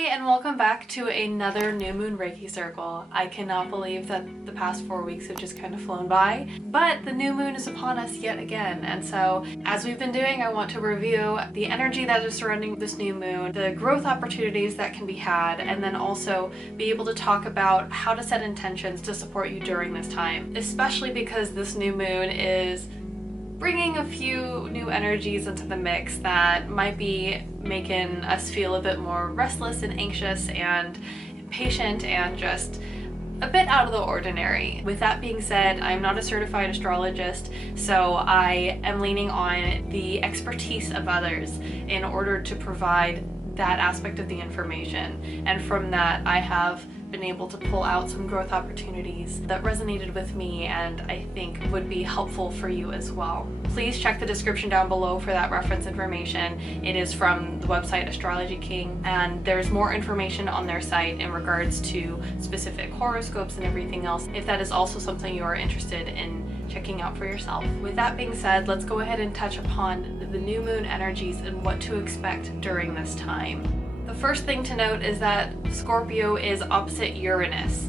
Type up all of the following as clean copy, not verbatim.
Hi and welcome back to another new moon Reiki circle. I cannot believe that the past 4 weeks have just kind of flown by, but the new moon is upon us yet again. And so as we've been doing, I want to review the energy that is surrounding this new moon, the growth opportunities that can be had, and then also be able to talk about how to set intentions to support you during this time, especially because this new moon is bringing a few new energies into the mix that might be making us feel a bit more restless and anxious and impatient and just a bit out of the ordinary. With that being said, I'm not a certified astrologist, so I am leaning on the expertise of others in order to provide that aspect of the information. And from that, I have been able to pull out some growth opportunities that resonated with me and I think would be helpful for you as well. Please check the description down below for that reference information. It is from the website Astrology King, and there's more information on their site in regards to specific horoscopes and everything else, if that is also something you are interested in checking out for yourself. With that being said, let's go ahead and touch upon the new moon energies and what to expect during this time. The first thing to note is that Scorpio is opposite Uranus.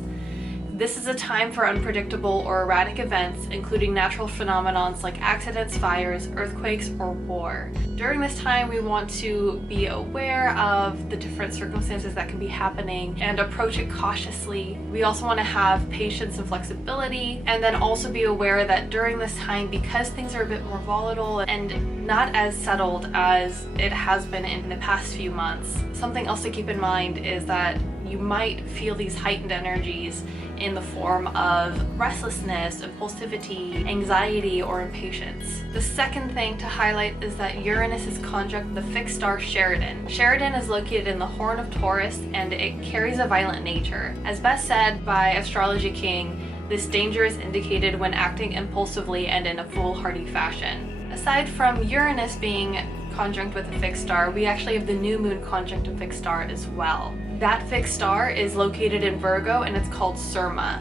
This is a time for unpredictable or erratic events, including natural phenomena like accidents, fires, earthquakes, or war. During this time, we want to be aware of the different circumstances that can be happening and approach it cautiously. We also want to have patience and flexibility, and then also be aware that during this time, because things are a bit more volatile and not as settled as it has been in the past few months, something else to keep in mind is that you might feel these heightened energies in the form of restlessness, impulsivity, anxiety, or impatience. The second thing to highlight is that Uranus is conjunct the fixed star Sheridan. Sheridan is located in the Horn of Taurus and it carries a violent nature. As best said by Astrology King, this danger is indicated when acting impulsively and in a foolhardy fashion. Aside from Uranus being conjunct with a fixed star, we actually have the new moon conjunct a fixed star as well. That fixed star is located in Virgo and it's called Surma.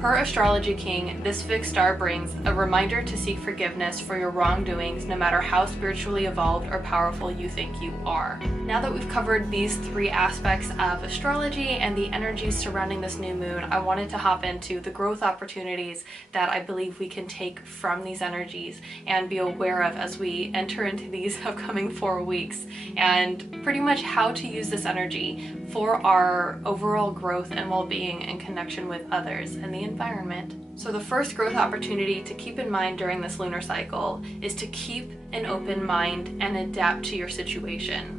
Per Astrology King, this fixed star brings a reminder to seek forgiveness for your wrongdoings, no matter how spiritually evolved or powerful you think you are. Now that we've covered these three aspects of astrology and the energies surrounding this new moon, I wanted to hop into the growth opportunities that I believe we can take from these energies and be aware of as we enter into these upcoming 4 weeks, and pretty much how to use this energy for our overall growth and well-being in connection with others and the environment. So the first growth opportunity to keep in mind during this lunar cycle is to keep an open mind and adapt to your situation.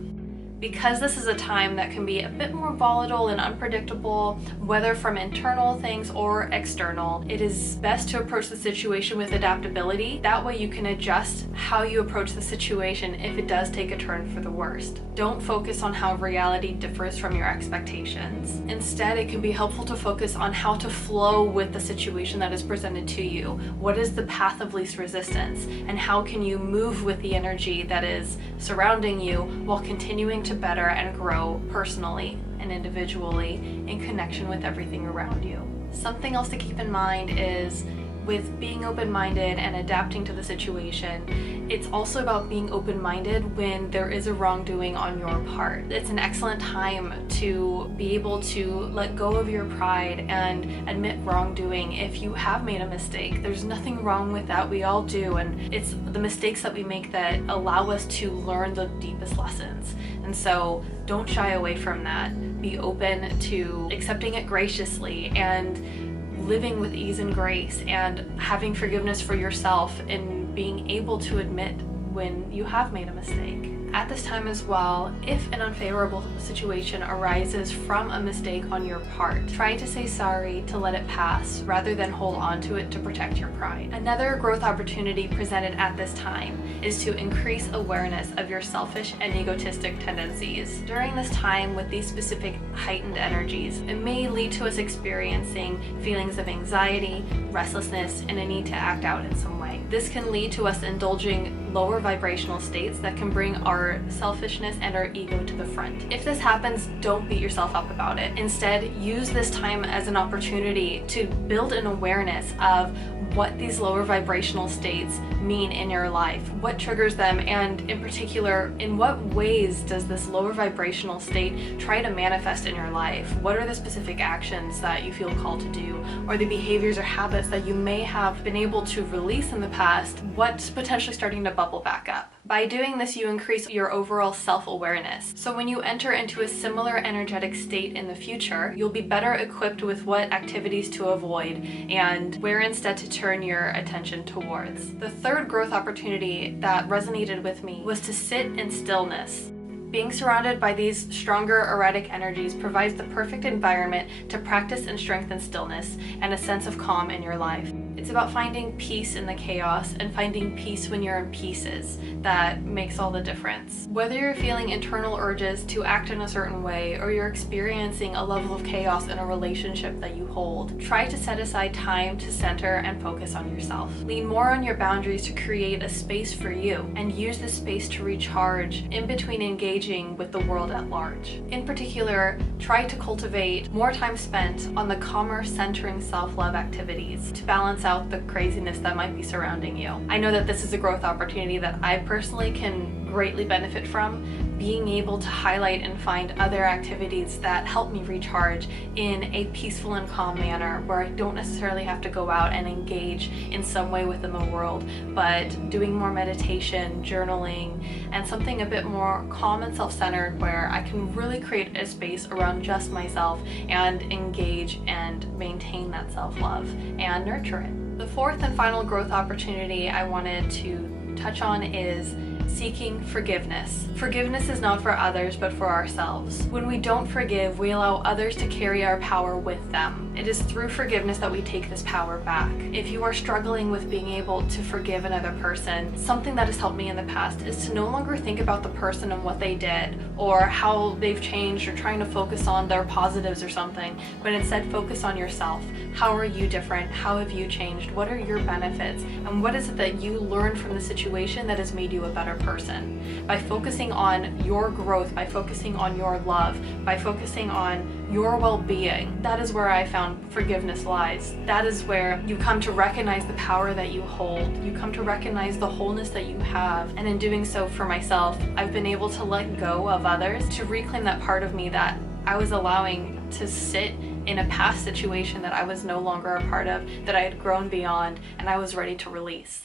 Because this is a time that can be a bit more volatile and unpredictable, whether from internal things or external, it is best to approach the situation with adaptability. That way you can adjust how you approach the situation if it does take a turn for the worst. Don't focus on how reality differs from your expectations. Instead, it can be helpful to focus on how to flow with the situation that is presented to you. What is the path of least resistance? And how can you move with the energy that is surrounding you while continuing to better and grow personally and individually in connection with everything around you. Something else to keep in mind is with being open-minded and adapting to the situation, it's also about being open-minded when there is a wrongdoing on your part. It's an excellent time to be able to let go of your pride and admit wrongdoing if you have made a mistake. There's nothing wrong with that, we all do, and it's the mistakes that we make that allow us to learn the deepest lessons. And so don't shy away from that. Be open to accepting it graciously and living with ease and grace and having forgiveness for yourself and being able to admit when you have made a mistake. At this time as well, if an unfavorable situation arises from a mistake on your part, try to say sorry to let it pass rather than hold on to it to protect your pride. Another growth opportunity presented at this time is to increase awareness of your selfish and egotistic tendencies. During this time with these specific heightened energies, it may lead to us experiencing feelings of anxiety, restlessness, and a need to act out in some way. This can lead to us indulging lower vibrational states that can bring our selfishness and our ego to the front. If this happens, don't beat yourself up about it. Instead, use this time as an opportunity to build an awareness of what these lower vibrational states mean in your life, what triggers them, and in particular, in what ways does this lower vibrational state try to manifest in your life? What are the specific actions that you feel called to do, or the behaviors or habits that you may have been able to release in the past? What's potentially starting to bubble back up? By doing this, you increase your overall self-awareness. So when you enter into a similar energetic state in the future, you'll be better equipped with what activities to avoid and where instead to turn your attention towards. The third growth opportunity that resonated with me was to sit in stillness. Being surrounded by these stronger erratic energies provides the perfect environment to practice and strengthen stillness and a sense of calm in your life. It's about finding peace in the chaos and finding peace when you're in pieces that makes all the difference. Whether you're feeling internal urges to act in a certain way or you're experiencing a level of chaos in a relationship that you hold, try to set aside time to center and focus on yourself. Lean more on your boundaries to create a space for you and use this space to recharge in between engaging with the world at large. In particular, try to cultivate more time spent on the calmer, centering self-love activities to balance out the craziness that might be surrounding you. I know that this is a growth opportunity that I personally can greatly benefit from, being able to highlight and find other activities that help me recharge in a peaceful and calm manner where I don't necessarily have to go out and engage in some way within the world, but doing more meditation, journaling, and something a bit more calm and self-centered where I can really create a space around just myself and engage and maintain that self-love and nurture it. The fourth and final growth opportunity I wanted to touch on is seeking forgiveness. Forgiveness is not for others, but for ourselves. When we don't forgive, we allow others to carry our power with them. It is through forgiveness that we take this power back. If you are struggling with being able to forgive another person, something that has helped me in the past is to no longer think about the person and what they did or how they've changed or trying to focus on their positives or something, but instead focus on yourself. How are you different? How have you changed? What are your benefits? And what is it that you learned from the situation that has made you a better person? By focusing on your growth, by focusing on your love, by focusing on your well-being, that is where I found forgiveness lies. That is where you come to recognize the power that you hold. You come to recognize the wholeness that you have. And in doing so for myself, I've been able to let go of others to reclaim that part of me that I was allowing to sit in a past situation that I was no longer a part of, that I had grown beyond, and I was ready to release.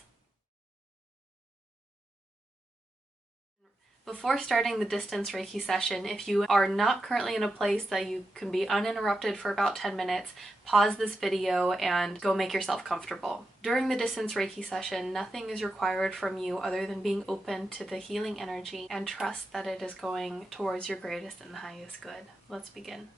Before starting the distance Reiki session, if you are not currently in a place that you can be uninterrupted for about 10 minutes, pause this video and go make yourself comfortable. During the distance Reiki session, nothing is required from you other than being open to the healing energy and trust that it is going towards your greatest and highest good. Let's begin.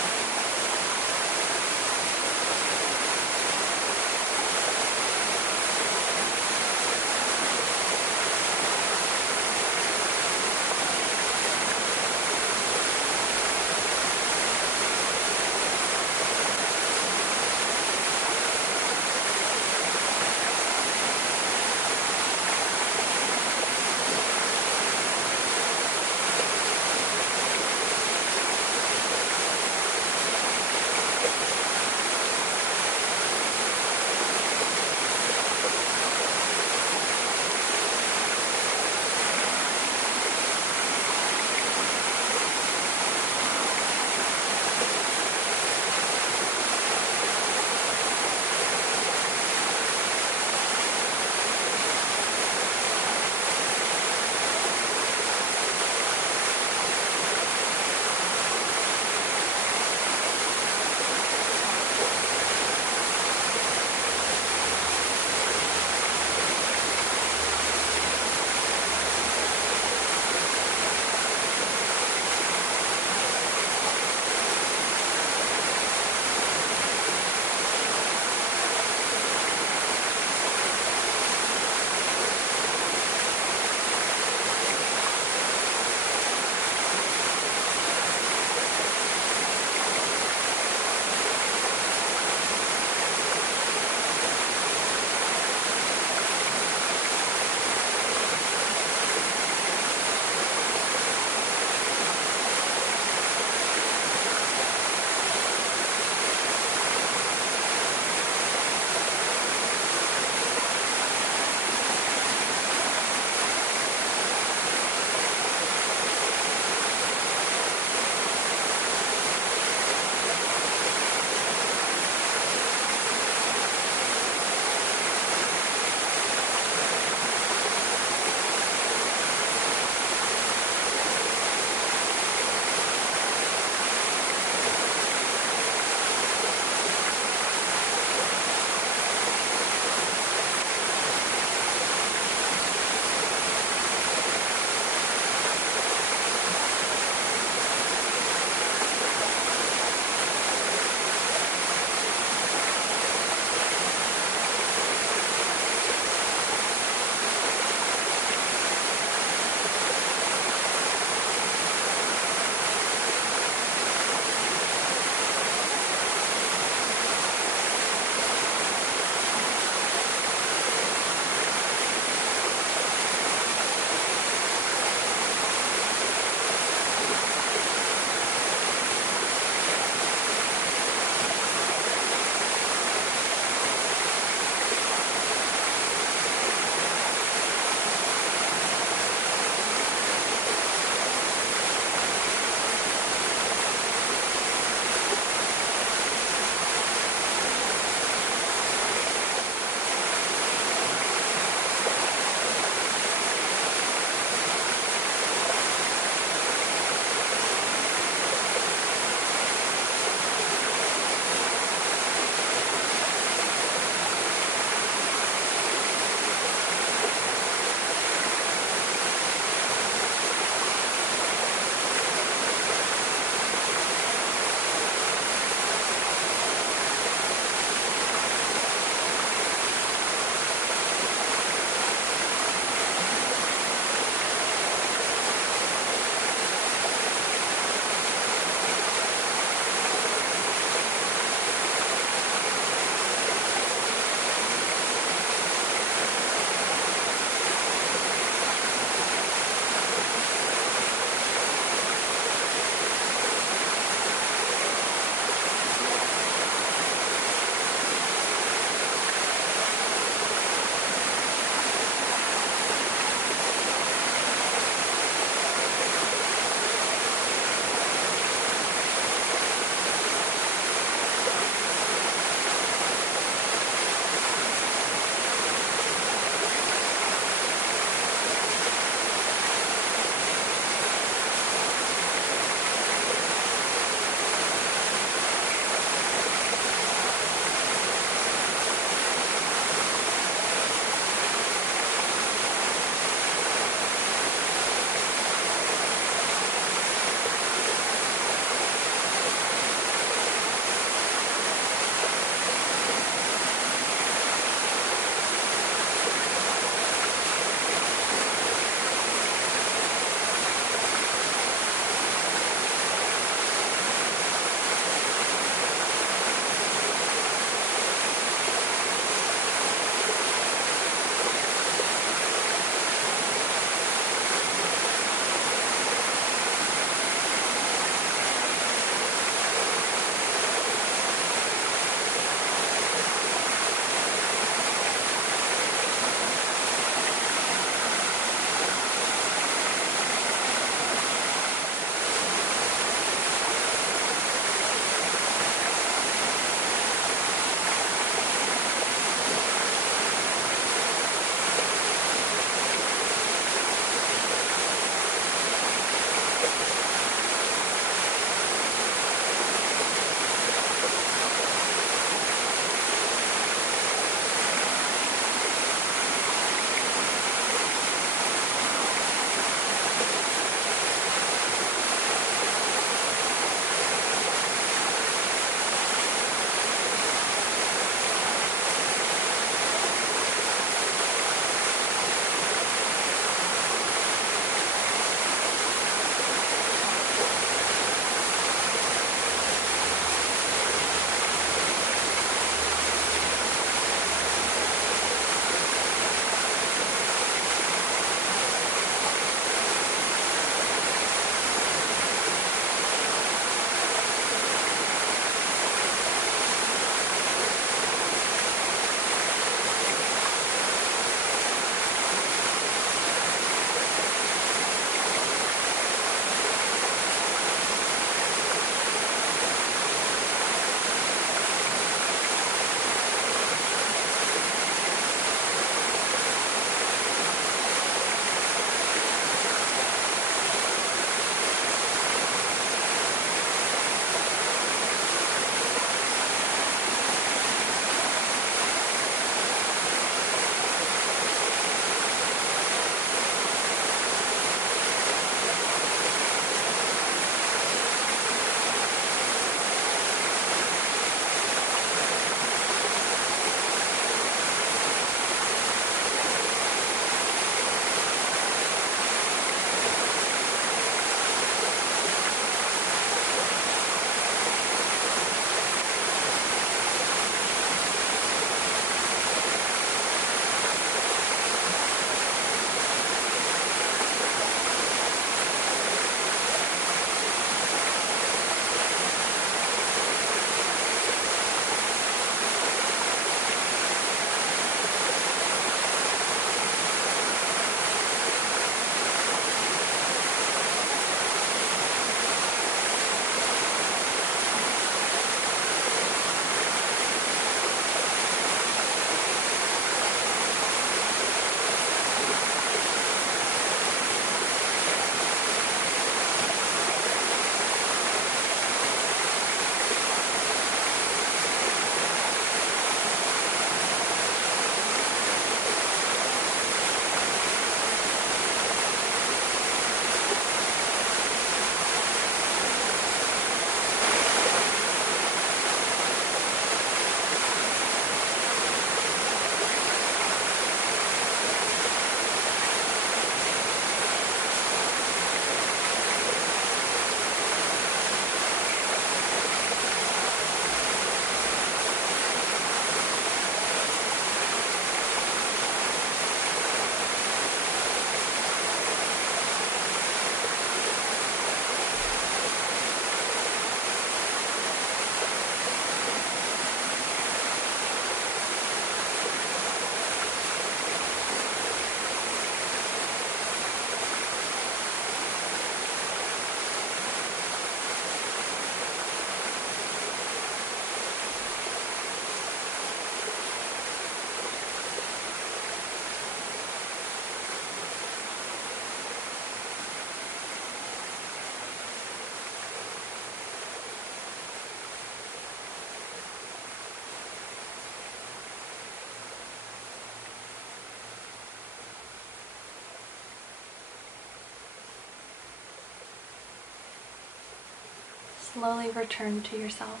slowly return to yourself,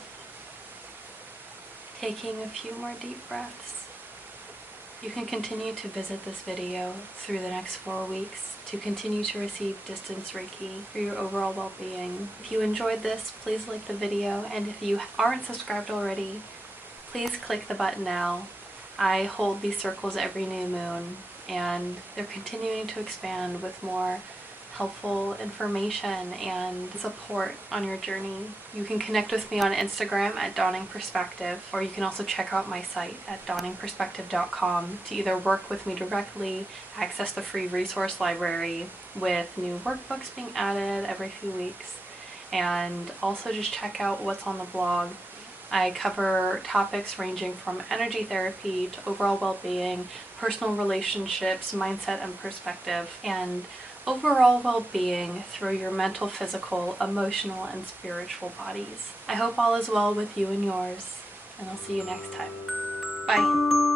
taking a few more deep breaths. You can continue to visit this video through the next 4 weeks to continue to receive distance Reiki for your overall well-being. If you enjoyed this, please like the video, and if you aren't subscribed already, please click the button now. I hold these circles every new moon, and they're continuing to expand with more helpful information and support on your journey. You can connect with me on Instagram at Dawning Perspective, or you can also check out my site at dawningperspective.com to either work with me directly, access the free resource library with new workbooks being added every few weeks, and also just check out what's on the blog. I cover topics ranging from energy therapy to overall well-being, personal relationships, mindset and perspective, and overall well-being through your mental, physical, emotional, and spiritual bodies. I hope all is well with you and yours, and I'll see you next time. Bye.